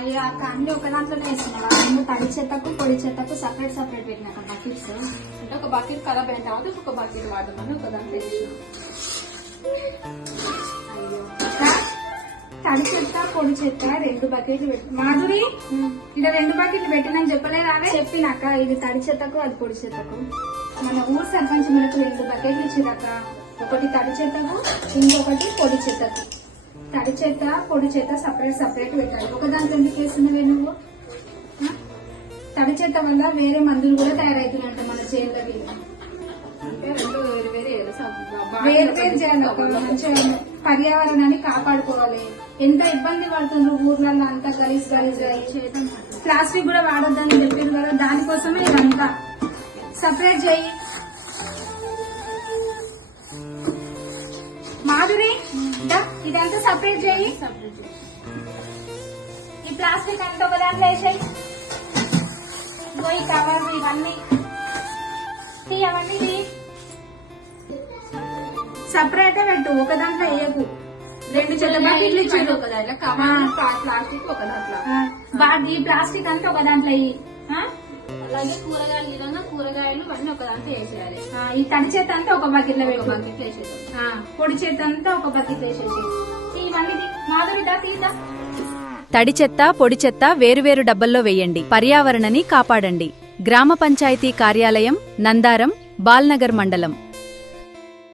అయ్యా అక్క అన్ని ఒక దాంట్లోనే వేస్తున్నావా? ముందు తడి చెత్తకు పొడి చెత్తకు సపరేట్ సపరేట్ పెట్టినాక బకెట్స్ అంటే ఒక బకెట్ ఖరాబ్ అయిన తర్వాత ఒక బకెట్ వాడమని ఒక దాంట్లో వేసినాం. తడి చెత్త పొడి చెత్త 2 బకెట్లు పెట్టి మాధురి ఇలా 2 బకెట్లు పెట్టినని చెప్పలేదా? చెప్పినాక ఇది తడి చెత్తకు అది పొడి చెత్తకు. మన ఊరు సర్పంచ్ మనకు 2 బకెట్లు ఇచ్చిరాక, ఒకటి తడి చెత్తకు ఇంకొకటి పొడి చెత్తకు. తడి చెత్త పొడి చెత్త సపరేట్ సపరేట్ పెట్టాలి. ఒక దాంట్లో ఎందుకు వేస్తున్నవే నువ్వు? తడి చెత్త వల్ల వేరే మందులు కూడా తయారవుతున్నాయంట మన చేనులకి. అంటే రెండు వేరు వేరు వేరు వేరు చేయాలి. మంచిగా పర్యావరణాన్ని కాపాడుకోవాలి. ఎంత ఇబ్బంది పడుతుండ్రు ఊర్లలో అంతా గలీజ్ గలీజ్ చేయటం. ప్లాస్టిక్ కూడా వాడొద్దని చెప్పారు కదా, దానికోసమే ఇదంతా సపరేట్ చేయి. మాధురి ఇదంతా సపరేట్ చేయి. ఈ ప్లాస్టిక్ అంతా ఒక దాంట్లో వేసాయి. ఈ కవర్ ఇవన్నీ అవన్నీ సపరేట్ పెట్టు, ఒక దాంట్లో వేయకు. 2 చెత్త బకెట్లు ఇచ్చారు ఒక దాంట్లో కవర్ ప్లాస్టిక్ ఒక దాంట్లో ఈ ప్లాస్టిక్ అంతా ఒక దాంట్లో వేయి. అలాగే కూరగాయలు విధంగా కూరగాయలు అన్ని ఒక దాంట్లో వేసేయాలి. ఈ తడి చేత అంతా ఒక బకెట్ లో పెట్టు. బకెట్ వేసేద్దాం. పొడి చేత అంతా ఒక బకెట్ వేసేసి ఇవన్నీ మాధురి తీదా. తడి చెత్త పొడి చెత్త వేరువేరు డబ్బల్లో వేయండి. పర్యావరణాన్ని కాపాడండి. గ్రామ పంచాయతీ కార్యాలయం, నందారం, బాల్నగర్ మండలం.